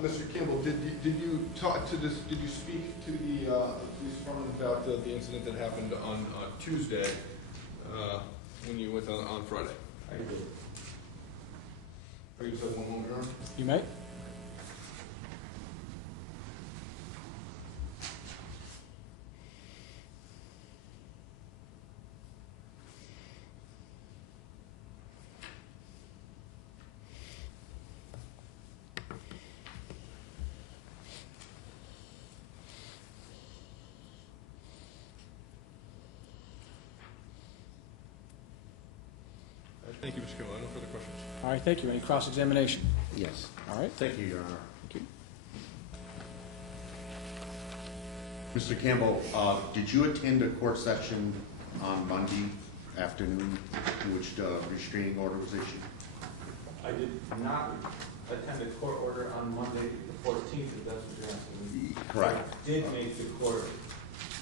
Mr. Kimball, did you talk to this? Did you speak to the police department about the incident that happened on Tuesday when you went on Friday? I did. Are you said one moment, Your Honor? You may. Thank you, Mr. Kimball. No further questions. All right, thank you. Any cross-examination? Yes. All right. Thank you, Your Honor. Thank you. Mr. Campbell, did you attend a court session on Monday afternoon in which the restraining order was issued? I did not attend a court order on Monday the 14th, if that's what you're asking. Correct. I did make the court,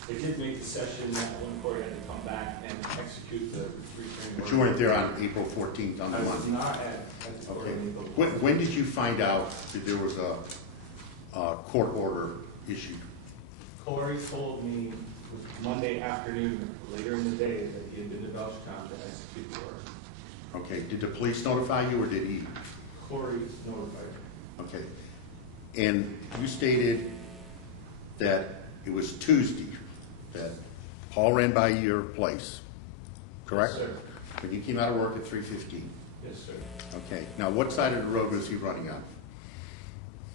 they did make the session that one court had to come back and execute the restraining order. But you weren't there on April 14th on the I was Monday? not at the court Okay. on April 14th. When did you find out that there was a court order issued? Corey told me it was Monday afternoon, later in the day, that he had been to Belchertown to execute the order. Okay. Did the police notify you or did he? Corey notified me. Okay. And you stated that it was Tuesday that Paul ran by your place, correct? Yes, sir. When you came out of work at 3:15. Yes, sir. Okay. Now, what side of the road was he running on?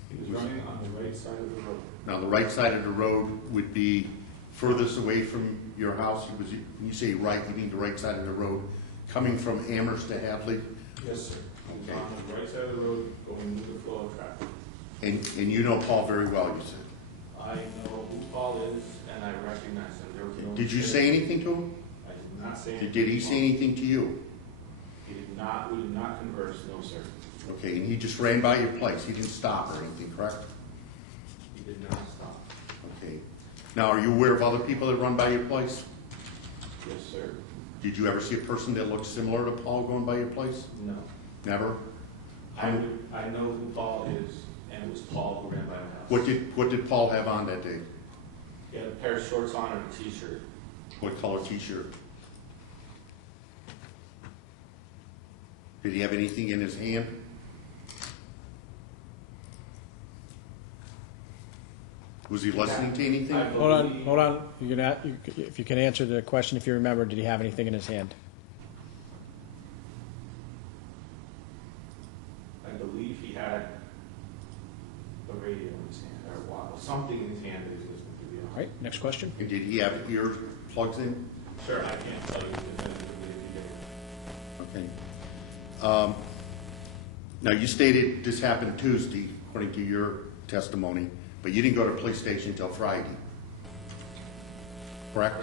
He was running on the right side of the road. Now, the right side of the road would be furthest away from your house. When you say right, you mean the right side of the road coming from Amherst to Hadley? Yes, sir. He was Okay. on the right side of the road going with the flow of traffic. And you know Paul very well, you said. I know who Paul is, and I recognize him. There was no Did you mistake. say anything to him? I did not say anything. Did he to say Paul. anything to you? He did not. We did not converse, no, sir. Okay, and he just ran by your place. He didn't stop or anything, correct? He did not stop. Okay. Now, are you aware of other people that run by your place? Yes, sir. Did you ever see a person that looked similar to Paul going by your place? No. Never? I know who Paul is, and it was Paul who ran by my house. What did Paul have on that day? He had a pair of shorts on and a T-shirt. What color T-shirt? Did he have anything in his hand? Was he listening to anything? I Hold on, believe- hold on. If you can answer the question, if you remember, did he have anything in his hand? I believe he had a radio in his hand, or something in his hand that he was listening to. Be honest. All right, next question. And did he have ear plugs in? Sure, I can't tell you definitively if he did. Okay. Now, you stated this happened Tuesday, according to your testimony, but you didn't go to the police station until Friday, correct?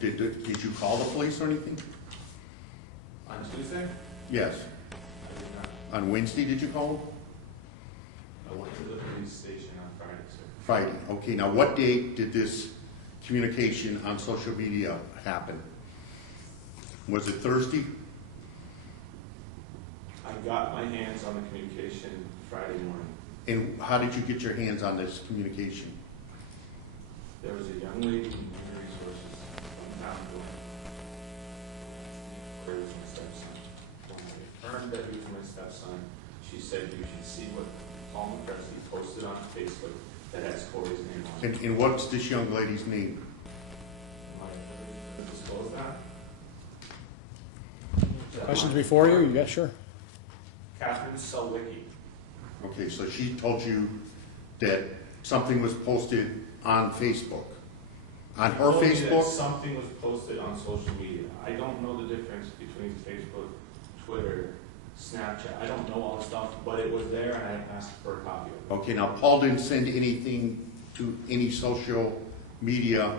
Did you call the police or anything? On Tuesday? Yes. I did not. On Wednesday, did you call them? I went to the police station on Friday, sir. Friday. Okay, now what date did this communication on social media happen? Was it Thursday? I got my hands on the communication Friday morning. And how did you get your hands on this communication? There was a young lady in Human Resources from town doing Corey was my stepson. When I confirmed that he was my stepson, she said you should see what Paul Mokrzecki posted on Facebook that has Corey's name on it. And what's this young lady's name? Am I going to disclose that? Questions before you? Yeah, sure. Catherine Selwicki. Okay, so she told you that something was posted on Facebook. On her Told me that Facebook? something was posted on social media. I don't know the difference between Facebook, Twitter, Snapchat. I don't know all the stuff, but it was there and I asked for a copy of it. Okay, now Paul didn't send anything to any social media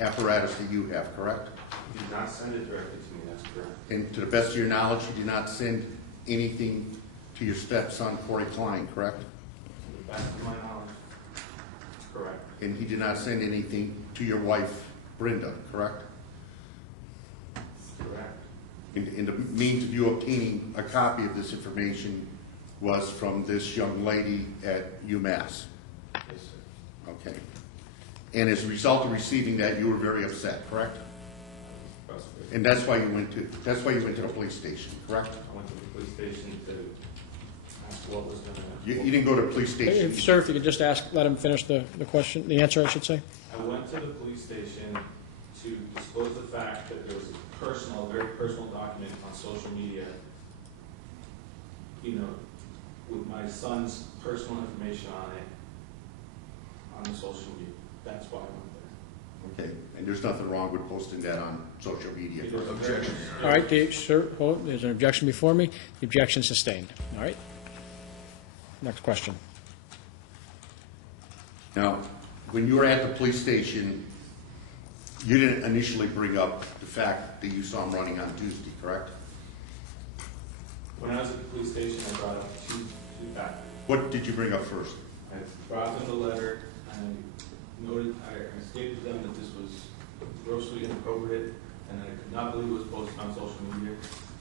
apparatus that you have, correct? He did not send it directly to me, that's correct. And to the best of your knowledge, you did not send anything to your stepson, Corey Klein, correct? To the best of my knowledge, correct. And he did not send anything to your wife, Brenda, correct? Correct. In the means of you obtaining a copy of this information, was from this young lady at UMass. Yes, sir. Okay. And as a result of receiving that, you were very upset, correct? Frustrated. And that's why you went to the police station, correct? I went to the police station to ask what was going to. You didn't go to the police station. Sir, if you could just let him finish the question, the answer, I should say. I went to the police station to disclose the fact that there was a personal, very personal document on social media, you know, with my son's personal information on it, on the social media. That's why I went there. Okay, and there's nothing wrong with posting that on social media. It was Objection. All right, sir, hold, there's an objection before me. The objection is sustained. All right. Next question. Now, when you were at the police station, you didn't initially bring up the fact that you saw him running on Tuesday, correct? When I was at the police station, I brought up two factors. What did you bring up first? I brought them the letter, and I stated to them that this was grossly inappropriate, and I could not believe it was posted on social media.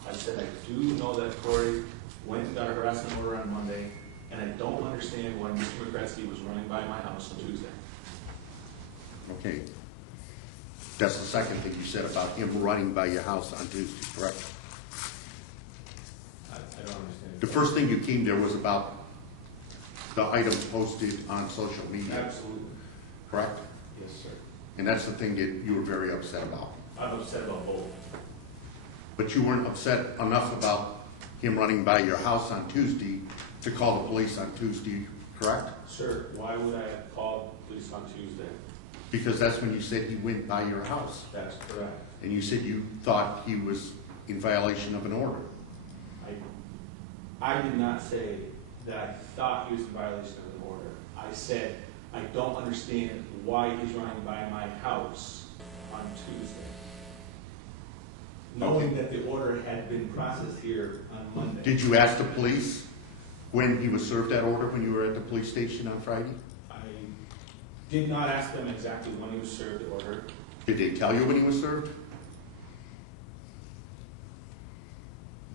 I said, I do know that Corey went and got a harassment order on Monday, and I don't understand why Mr. Mokrzecki was running by my house on Tuesday. Okay. That's the second thing you said about him running by your house on Tuesday, correct? I don't understand. The first thing you came there was about the items posted on social media, Absolutely. correct? Yes, sir. And that's the thing that you were very upset about. I'm upset about both. But you weren't upset enough about him running by your house on Tuesday to call the police on Tuesday, correct? Sir, why would I have called the police on Tuesday? Because that's when you said he went by your house. That's correct. And you said you thought he was in violation of an order. I did not say that I thought he was in violation of an order. I said, I don't understand why he's running by my house on Tuesday, knowing that the order had been processed here on Monday. Did you ask the police when he was served that order when you were at the police station on Friday? I did not ask them exactly when he was served the order. Did they tell you when he was served?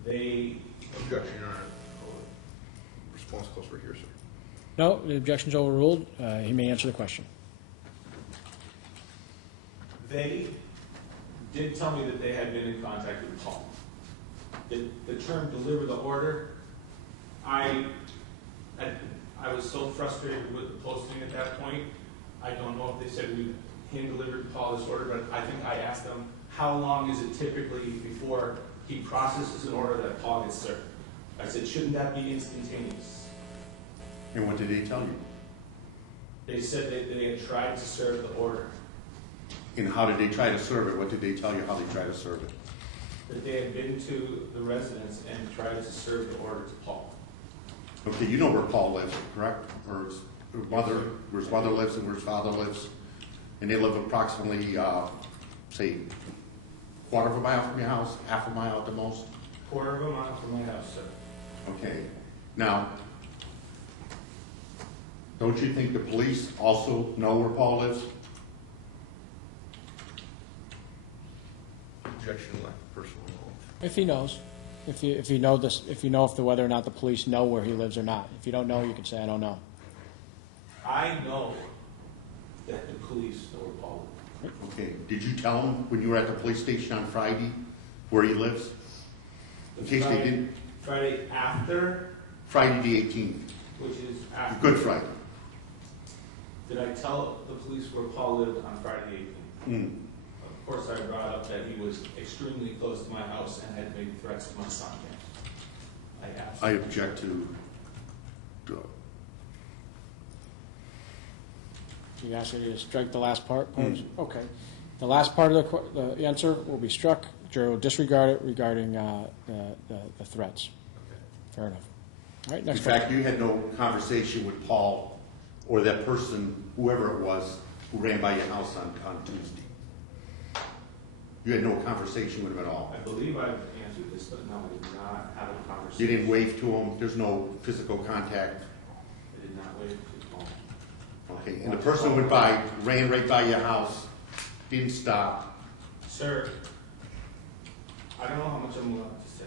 They, Objection, Your Honor. Response calls for here, sir. No, the objection's overruled. He may answer the question. they did tell me that they had been in contact with Paul. The term deliver the order, I was so frustrated with the posting at that point. I don't know if they said we hand-delivered Paul this order, but I think I asked them, how long is it typically before he processes an order that Paul gets served? I said, shouldn't that be instantaneous? And what did they tell you? They said that they had tried to serve the order, And how did they try to serve it? What did they tell you how they tried to serve it? that they had been to the residence and tried to serve the order to Paul. Okay, you know where Paul lives, correct? Or where his mother lives and where his father lives? And they live approximately, say, quarter of a mile from your house, half a mile at the most? Quarter of a mile from my house, sir. Okay. Now, don't you think the police also know where Paul lives? Objection, lack of personal knowledge. If he knows, if you know this, if you know if whether or not the police know where he lives or not. If you don't know, you can say I don't know. I know that the police know where Paul lives. Okay. Did you tell them when you were at the police station on Friday where he lives? In case they didn't? Friday after, Friday the 18th. which is after. Good Friday. Did I tell the police where Paul lived on Friday the 18th? Mm. Of course, I brought up that he was extremely close to my house and had made threats to my son. I asked. I object to. You asked me to strike the last part? Okay. The last part of the answer will be struck. Jury will disregard it regarding the threats. Fair enough. All right, In next fact, question. you had no conversation with Paul or that person, whoever it was, who ran by your house on Tuesday. You had no conversation with him at all. I believe I've answered this, but no, I did not have a You conversation. didn't wave to him. There's no physical contact. I did not wait for Paul. Okay. And the person who went by, ran right by your house, didn't stop. Sir, I don't know how much I'm allowed to say,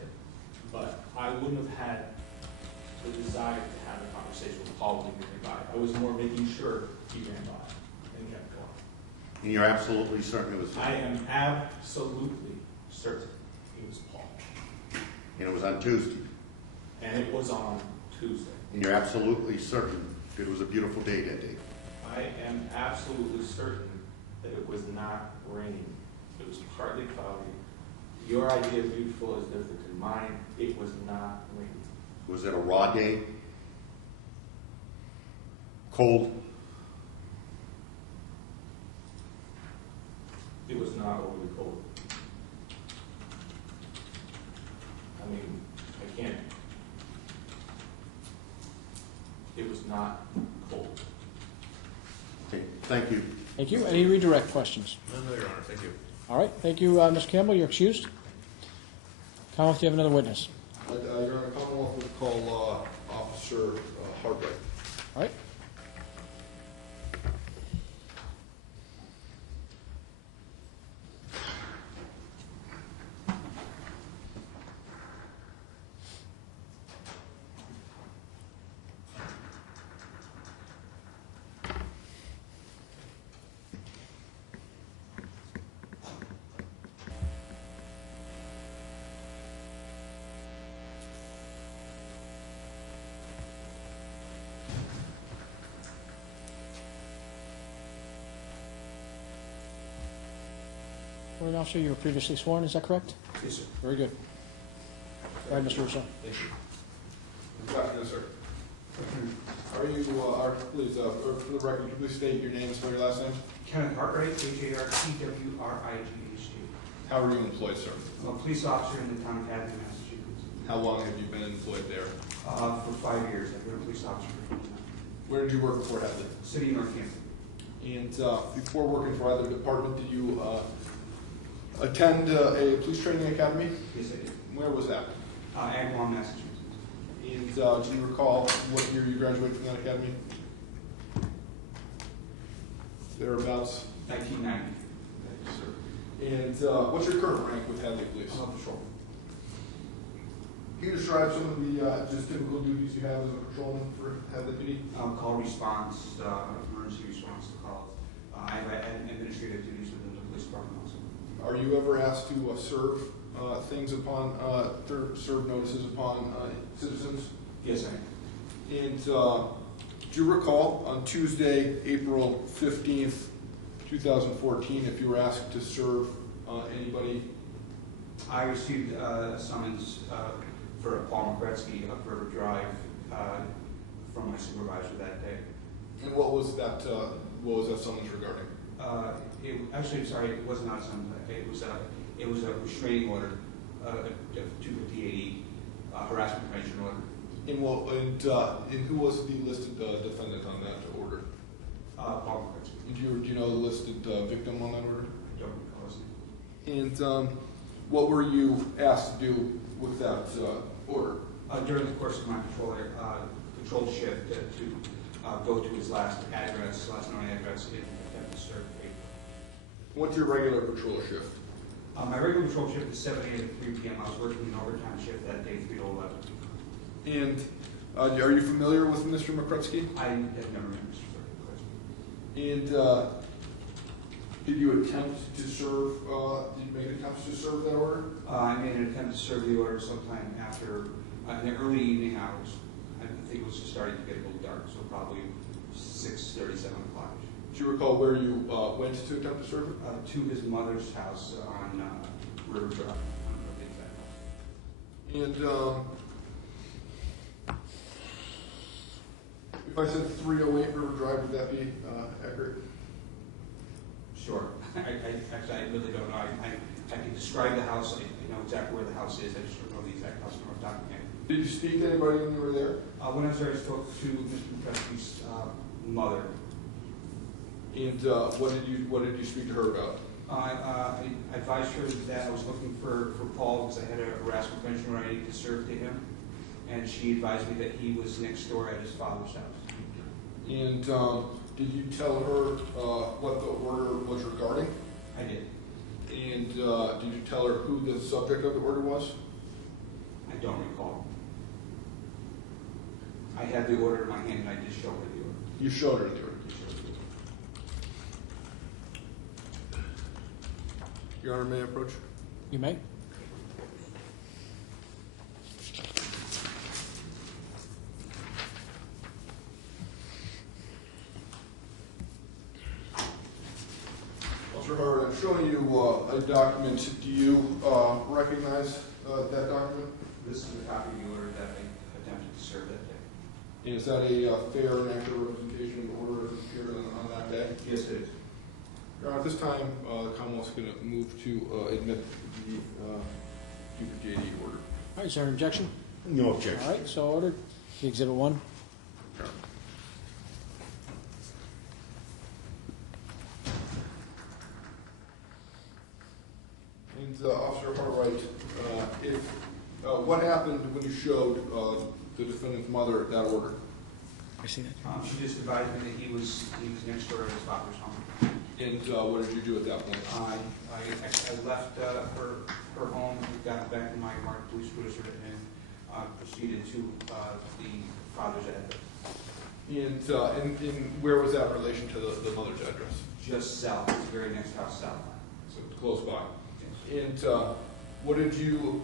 but I wouldn't have had the desire to have a conversation with Paul when he ran by. I was more making sure he ran by and kept going. And you're absolutely certain it was him? I am absolutely certain it was Paul. And it was on Tuesday? And it was on Tuesday. And you're absolutely certain it was a beautiful day that day? I am absolutely certain that it was not raining. It was partly cloudy. Your idea of beautiful is different than mine. It was not raining. Was it a raw day? Cold? It was not overly cold. I mean, I can't. It was not cold. Okay, thank you. Thank you. Any redirect questions? No, Your Honor, thank you. All right, thank you, Mr. Campbell, you're excused. Commonwealth, do you have another witness? Your Honor, Commonwealth would call Officer Hartwright. All right. Warrant officer, you were previously sworn, is that correct? Yes, sir. Very good. All right, Mr. Russo. Thank you. Good afternoon, sir. Are you, please, for the record, could you please state your name and spell your last name? Kenneth Hartwright, Hartwright. How are you employed, sir? I'm a police officer in the town of Hadley, Massachusetts. How long have you been employed there? For 5 years, I've been a police officer for Where did you work before Hadley? City of Northampton. And before working for either department, did you attend a police training academy? Yes, I did. Where was that? Agawam, Massachusetts. And do you recall what year you graduated from that academy? Thereabouts? 1990. Thank you, sir. And what's your current rank with Hadley Police? Patrol. Can you describe some of the just typical duties you have as a patrolman for Hadley PD? Call response, emergency response to calls. I have administrative duties within the police department also. Are you ever asked to serve things upon, serve notices upon citizens? Yes, I am. And do you recall on Tuesday, April 15th, 2014, if you were asked to serve anybody? I received a summons for Paul Mokrzecki up River Drive from my supervisor that day. And what was that summons regarding? Sorry, it was not a summons that day. It was a restraining order, 250-80 harassment prevention order. And who was the listed defendant on that order? Paul Mokrzecki. Do you know the listed victim on that order? I don't recall his name. And what were you asked to do with that order? During the course of my patrol shift, to go to his last known address in attempt to serve April. What's your regular patrol shift? My regular patrol shift is 7 a.m. to 3 p.m. I was working an overtime shift that day, 3 to 11. And are you familiar with Mr. Mokrzecki? I have never met Mr. Mokrzecki. And did you attempt to serve, did you make attempts to serve that order? I made an attempt to serve the order sometime after, in the early evening hours. I think it was just starting to get a little dark, so probably 6:30, 7 o'clock. Do you recall where you went to attempt to serve it? To his mother's house on River Drive. I don't know the exact house. And if I said 308 River Drive, would that be accurate? Sure. I really don't know. I can describe the house. I know exactly where the house is. I just don't know the exact house number of document. Did you speak to anybody when you were there? When I was there, I spoke to Mr. Mokrzecki's mother. And what did you speak to her about? I advised her that I was looking for Paul because I had a harassment prevention order I needed to serve to him. And she advised me that he was next door at his father's house. And did you tell her what the order was regarding? I did. And did you tell her who the subject of the order was? I don't recall. I had the order in my hand and I just showed her the order. You showed her the order. Your Honor, may I approach? You may. Officer Howard, I'm showing you a document. Do you recognize that document? This is a copy of the order that I attempted to serve that day. And is that a fair and accurate representation of the order that appeared on that day? Yes, it is. Your Honor, at this time, the Commonwealth's going to move to admit the JD order. All right, is there an objection? No objection. All right, so ordered. Exhibit 1. And Officer Hartwright, what happened when you showed the defendant's mother that order? I see that. She just advised me that he was next door at his father's home. And what did you do at that point? I left her home, got back in my marked police cruiser, and proceeded to the father's address. And where was that in relation to the mother's address? Just south, it's the very next house south. So close by. Yes. And what did you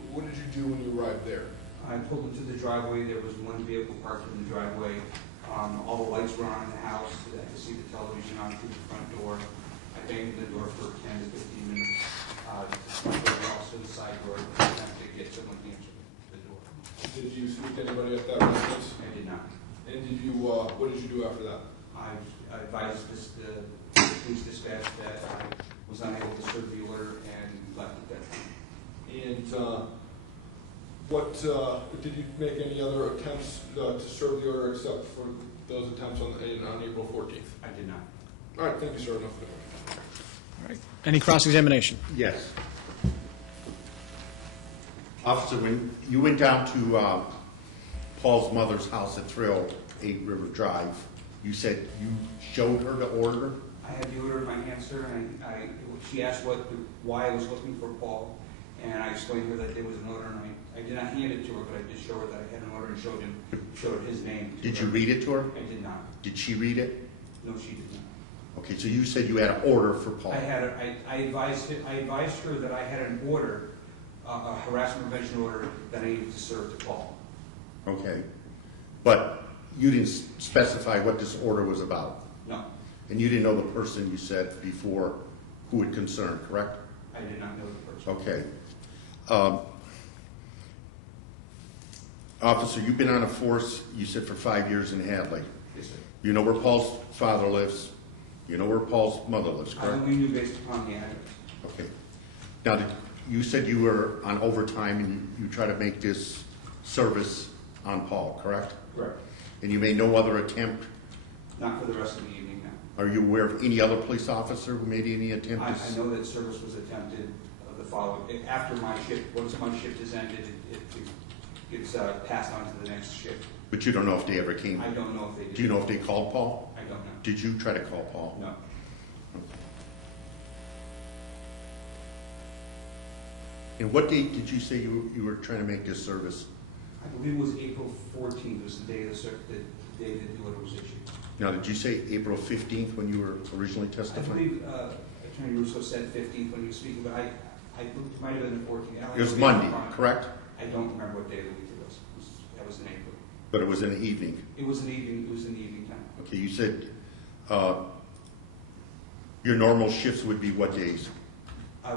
do when you arrived there? I pulled into the driveway. There was one vehicle parked in the driveway. All the lights were on in the house. I could see the television on through the front door. I banged the door for 10 to 15 minutes. The front door and also the side door to get someone to answer the door. Did you speak to anybody at that residence? I did not. And what did you do after that? I advised the police dispatch that I was unable to serve the order and left at that time. And what did you make any other attempts to serve the order except for those attempts on April 14th? I did not. All right, thank you, sir. Enough. All right. Any cross-examination? Yes. Officer, when you went down to Paul's mother's house at 308 River Drive, you said you showed her the order? I had the order in my hand, sir, and she asked why I was looking for Paul, and I explained to her that there was an order, and I did not hand it to her, but I did show her that I had an order and showed his name. Did you read it to her? I did not. Did she read it? No, she did not. Okay, so you said you had an order for Paul. I advised her that I had an order, a harassment prevention order that I needed to serve to Paul. Okay, but you didn't specify what this order was about? No, And you didn't know the person you said before who it concerned, correct? I did not know the person. Okay. Officer, you've been on a force, you said, for 5 years in Hadley. Yes, sir. You know where Paul's father lives. You know where Paul's mother lives, I correct? only knew based upon the address. Okay. Now, you said you were on overtime and you try to make this service on Paul, correct? Correct. And you made no other attempt? Not for the rest of the evening, no. Are you aware of any other police officer who made any attempt? I know that service was attempted the following, after my shift, once my shift is ended, it gets passed on to the next shift. But you don't know if they ever came? I don't know if they did. Do you know if they called Paul? I don't know. Did you try to call Paul? No. And what date did you say you were trying to make this service? I believe it was April 14th was the day the day that the order was issued. Now, did you say April 15th when you were originally I testifying? believe Attorney Russo said 15th when he was speaking, but I believe it might have been the 14th. It was Monday, correct? I don't remember what day of the week it was. That was in April. But it was in the evening. It was in the evening. It was in the evening time. Okay, you said your normal shifts would be what days?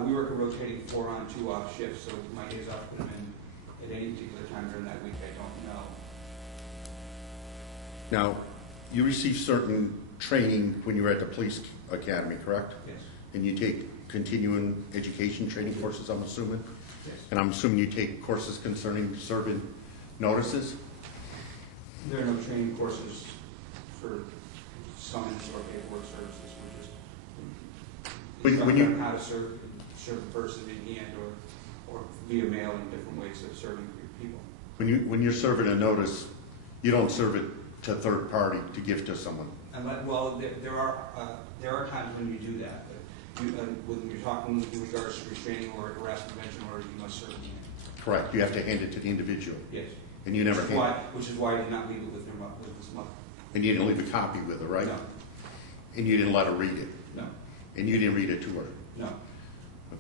We work a rotating 4-on, 2-off shift, so my days off put them in at any particular time during that week. I don't know. Now, you received certain training when you were at the police academy, correct? Yes. And you take continuing education training courses, I'm assuming? Yes. And I'm assuming you take courses concerning serving notices? There are no training courses for summons or paperwork services. We're just When you learning how to serve a person in hand or via mail in different ways of serving people. when you're serving a notice, you don't serve it to a third party to give to someone. Well, there are times when you do that, but when you're talking in regards to restraining or harassment prevention order, you must serve in hand. Correct. You have to hand it to the individual. Yes. And you never had, Which is why I did not leave it with his mother. and you didn't leave a copy with her, right? No, And you didn't let her read it? no, And you didn't read it to her? no.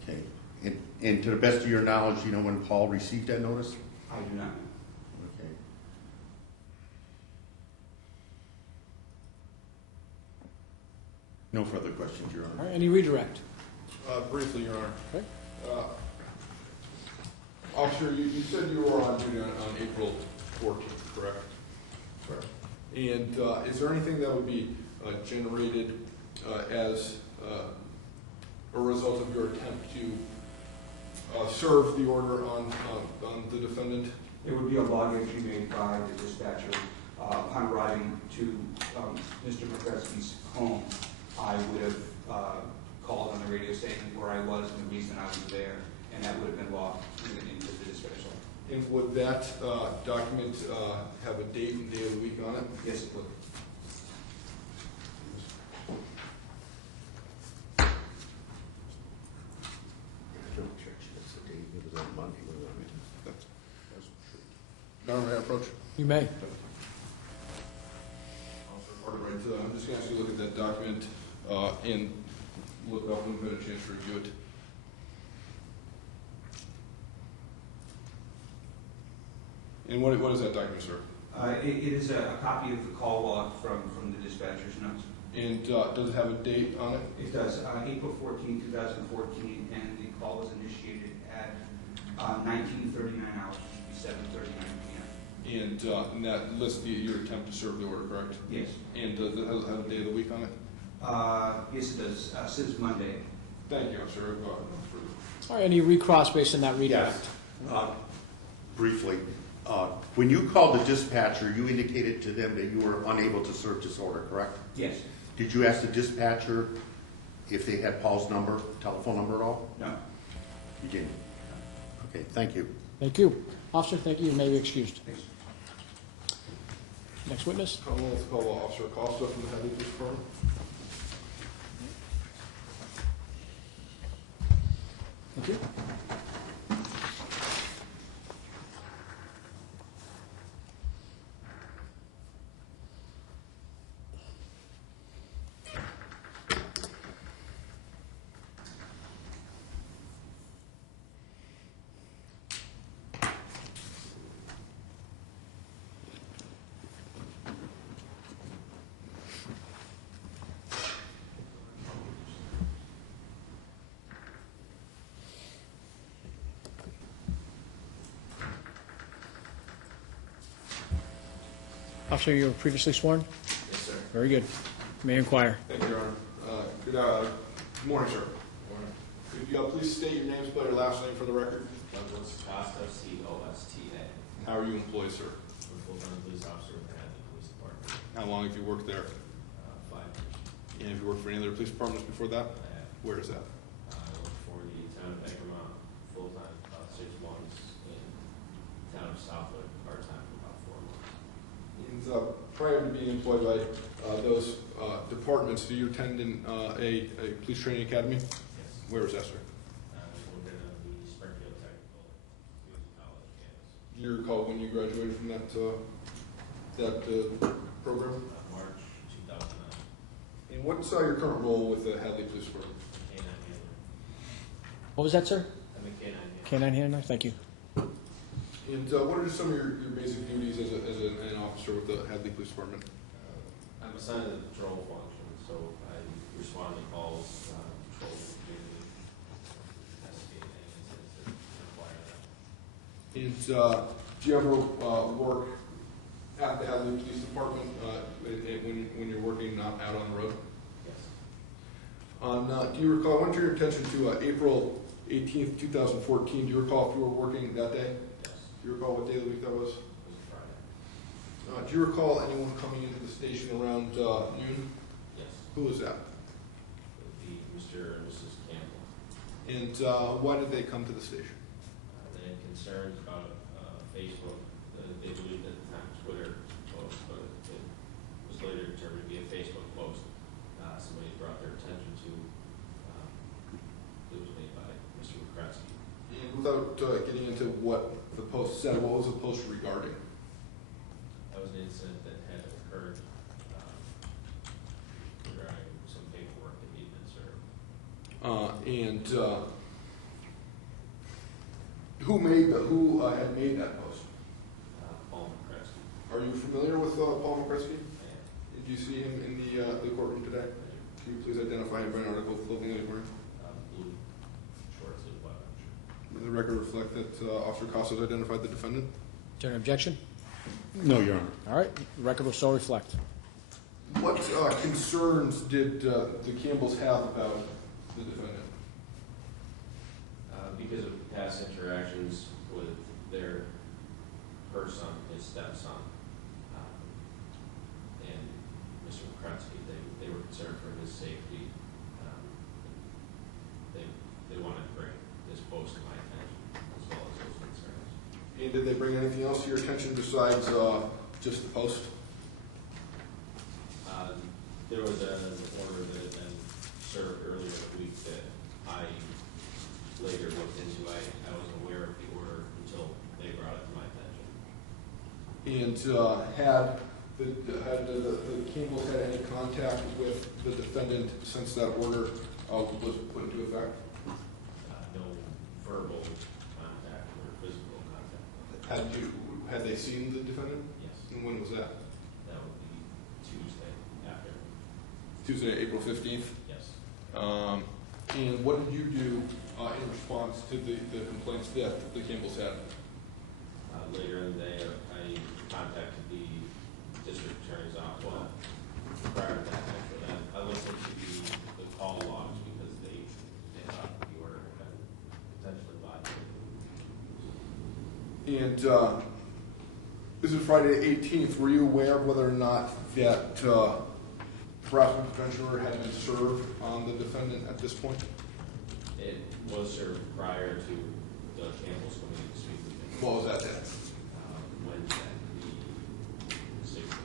Okay. And to the best of your knowledge, you know when Paul received that notice? I do not. Okay. No further questions, Your All Honor. right, any redirect? Briefly, Your Honor. Okay. Officer, you said you were on duty on April 14th, correct? Correct. And is there anything that would be generated as a result of your attempt to serve the order on the defendant? There would be a log entry made by the dispatcher upon arriving to Mr. Mokrzecki's home. I would have called on the radio saying where I was and the reason I was there, and that would have been logged into the dispatch log. And would that document have a date and day of the week on it? Yes, it would. Your Honor, may I approach? You may. I'm just going to ask you to look at that document and look it up when we've had a chance to review it. And what is that document, sir? It is a copy of the call log from the dispatcher's notes. And does it have a date on it? It does. April 14, 2014, and the call was initiated at 19:39 hours, 7:39 p.m. And that lists your attempt to serve the order, correct? Yes. And does it have a day of the week on it? Yes, it does. Since Monday. Thank you, sir. All right, any recross based on that redirect? Yes. Briefly, when you called the dispatcher, you indicated to them that you were unable to serve this order, correct? Yes. Did you ask the dispatcher if they had Paul's number, telephone number at all? No. You didn't? Okay, thank you. Thank you. Officer, thank you. You may be excused. Thanks. Next witness. Let's call Officer Acosta from the Hadley Police Department. Thank you. Officer, you were previously sworn? Yes, sir. Very good. May inquire. Thank you, Your Honor. Good morning, sir. Could you please state your name, spell your last name for the record? Douglas Costa, C-O-S-T-A. How are you employed, sir? I'm a full-time police officer with the Hadley Police Department. How long have you worked there? 5 years. And have you worked for any other police departments before that? I have. Where is that? I work for the town of Egremont, full-time, about 6 months, in the town of Southwood, part-time for about 4 months. And prior to being employed by those departments, do you attend a police training academy? Yes. Where is that, sir? I work at the Springfield Technical Community College campus. Do you recall when you graduated from that program? March 2009. And what's your current role with the Hadley Police Department? K-9 handler. What was that, sir? I'm a K-9 handler. Canine handler? Thank you. And what are some of your basic duties as an officer with the Hadley Police Department? I'm assigned to the patrol function, so I respond to calls, patrol the community, investigate any incidents that require that. And do you ever work at the Hadley Police Department when you're working out on the road? Yes. Do you recall, I want your attention to April 18th, 2014. Do you recall if you were working that day? Yes. Do you recall what day of the week that was? It was a Friday. Do you recall anyone coming into the station around noon? Yes. Who was that? It would be Mr. and Mrs. Campbell. And why did they come to the station? They had concerns about Facebook. They believed at the time Twitter post, but it was later determined to be a Facebook post. Somebody brought their attention to it was made by Mr. Mokrzecki. And without getting into what the post said, what was the post regarding? And who had made that post? Paul Mokrzecki. Are you familiar with Paul Mokrzecki? I am. Did you see him in the courtroom today? Can you please identify him by an article of clothing that he's wearing? Blue short sleeve black shirt. Does the record reflect that Officer Costas identified the defendant? Is there an objection? No, Your Honor. All right, the record will so reflect. What concerns did the Campbells have about the defendant? Because of past interactions with her son, his stepson, and Mr. Mokrzecki, they were concerned for his safety. They wanted to bring this post to my attention, as well as those concerns. And did they bring anything else to your attention besides just the post? There was an order that had been served earlier in the week that I later looked into. I wasn't aware of the order until they brought it to my attention. And had the Campbells had any contact with the defendant since that order was put into effect? No verbal contact or physical contact. Had they seen the defendant? Yes, And when was that? that would be Tuesday after. Tuesday, April 15th. Yes. And what did you do in response to the complaints that the Campbells had? Later in the day, I contacted the district attorney's office. Well, prior to that, actually, I looked into the call logs because they thought the order had been potentially violated. And this is Friday the 18th. Were you aware of whether or not that harassment prevention order had been served on the defendant at this point? It was served prior to the Campbell's coming to speak with me. What was that then? Wednesday, the 16th.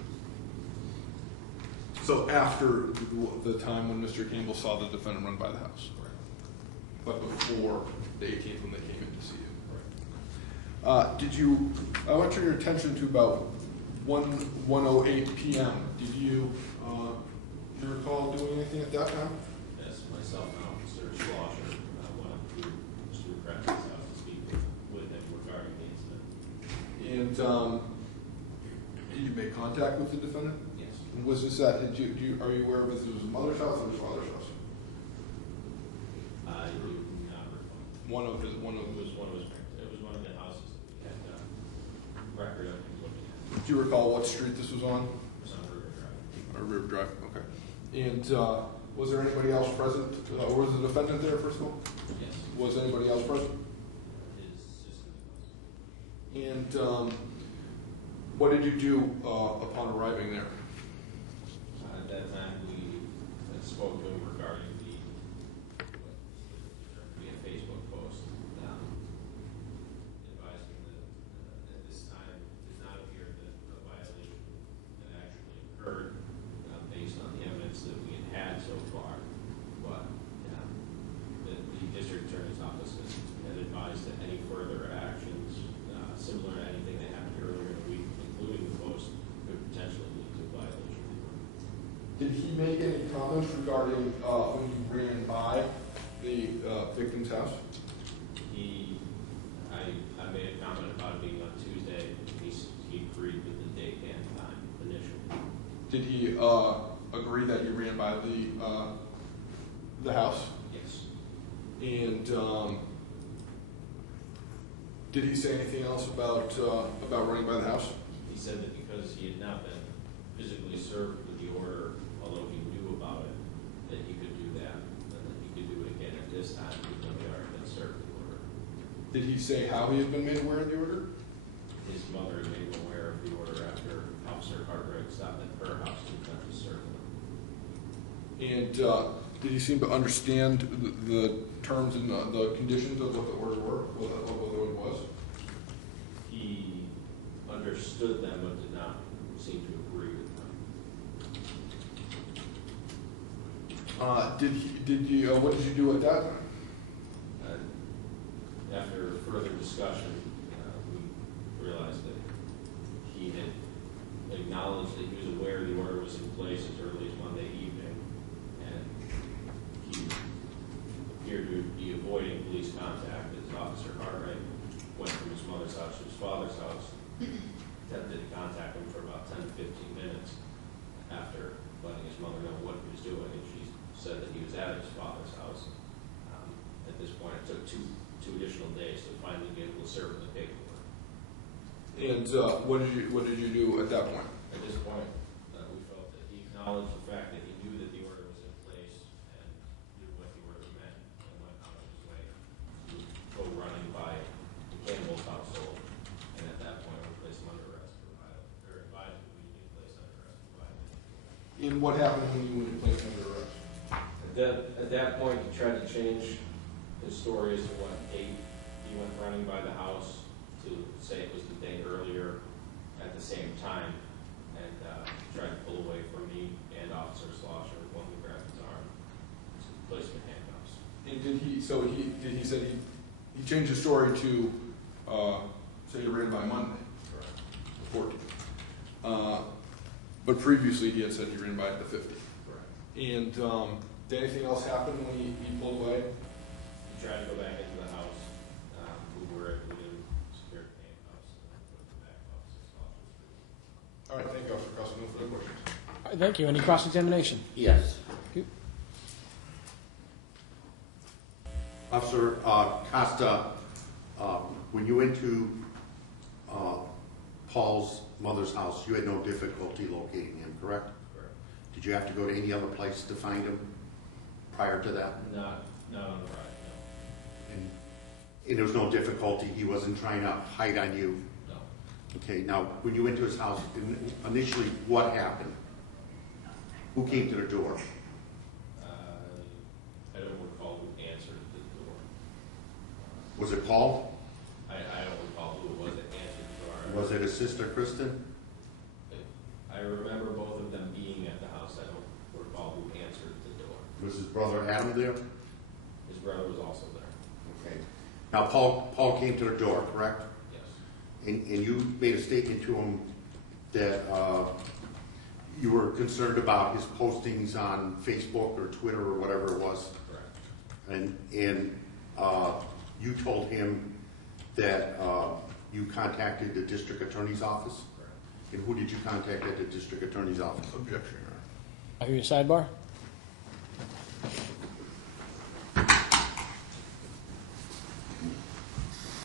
So after the time when Mr. Campbell saw the defendant run by the house? Correct. But before the 18th when they came in to see you? Correct. I want your attention to about 1:08 p.m. Did you recall doing anything at that time? Yes, myself and Officer Schlosser went up to Mr. Mokrzecki's house to speak with him regarding the incident. And did you make contact with the defendant? Yes. And was this at, are you aware of if this was his mother's house or his father's house? I do not recall. It was one of It his. was one of the houses that we had record of him looking at. Do you recall what street this was on? It was on River Drive. Or River Drive, okay. And was there anybody else present? Or was the defendant there, first of all? Yes. Was anybody else present? His sister was. And what did you do upon arriving there? At that time, we had spoke to him regarding the Facebook post, advising that at this time did not appear that a violation had actually occurred based on the evidence that we had so far. But the district attorney's office had advised that any further actions similar to anything that happened earlier in the week, including the post, could potentially lead to a violation. Did he make any comments regarding when you ran by the victim's house? I made a comment about it being on Tuesday. He agreed with the date and time initially. Did he agree that you ran by the house? Yes. And did he say anything else about running by the house? He said that because he had not been physically served with the order, although he knew about it, that he could do that, and that he could do it again at this time, even though he already been served the order. Did he say how he had been made aware of the order? His mother made him aware of the order after Officer Cartwright stopped at her house to attempt to serve him. And did he seem to understand the terms and the conditions of what the order were, what the order was? He understood them but did not seem to agree with them. What did you do at that? After further discussion, we realized that he had acknowledged that he was aware the order was in place as early as Monday evening, and he contact is Officer Cartwright went from his mother's house to his father's house, attempted to contact him for about 10 to 15 minutes after letting his mother know what he was doing, and she said that he was at his father's house. At this point, it took two additional days to finally be able to serve the paperwork. And what did you do at that point? At this point, we felt that he acknowledged the fact that he knew that the order was in place and knew what the order meant, and went out of his way to go running by the Campbell's household. And at that point, we placed him under arrest for violation, or advised him to be placed under arrest for violation. And what happened when you were placed under arrest? At that point, he tried to change his story as to what date he went running by the house to say it was the day earlier at the same time, and tried to pull away from me and Officer Slosher when we grabbed his arm to place him in handcuffs. And he said he changed his story to say he ran by Monday, the 14th. But previously he had said he ran by the 50th. Correct. And did anything else happen when he pulled away? He tried to go back into the house. We were able to secure the handcuffs and put him back to Officer Slosher's room. All right, thank you, Officer Costa. No further questions. All right, thank you. Any cross-examination? Yes. You- Officer Costa, when you went to Paul's mother's house, you had no difficulty locating him, correct? Correct. Did you have to go to any other place to find him prior to that? Not on the ride, no. And there was no difficulty, he wasn't trying to hide on you? No. Okay, now, when you went to his house, initially, what happened? Who came to the door? I don't recall who answered the door. Was it Paul? I don't recall who it was that answered the door. Was it his sister, Kristen? I remember both of them being at the house. I don't recall who answered the door. Was his brother Adam there? His brother was also there. Okay. Now, Paul came to the door, correct? Yes. And you made a statement to him that you were concerned about his postings on Facebook or Twitter or whatever it was. Correct. And you told him that you contacted the district attorney's office? Correct. And who did you contact at the district attorney's office? Objection, Your Honor. I hear you, sidebar.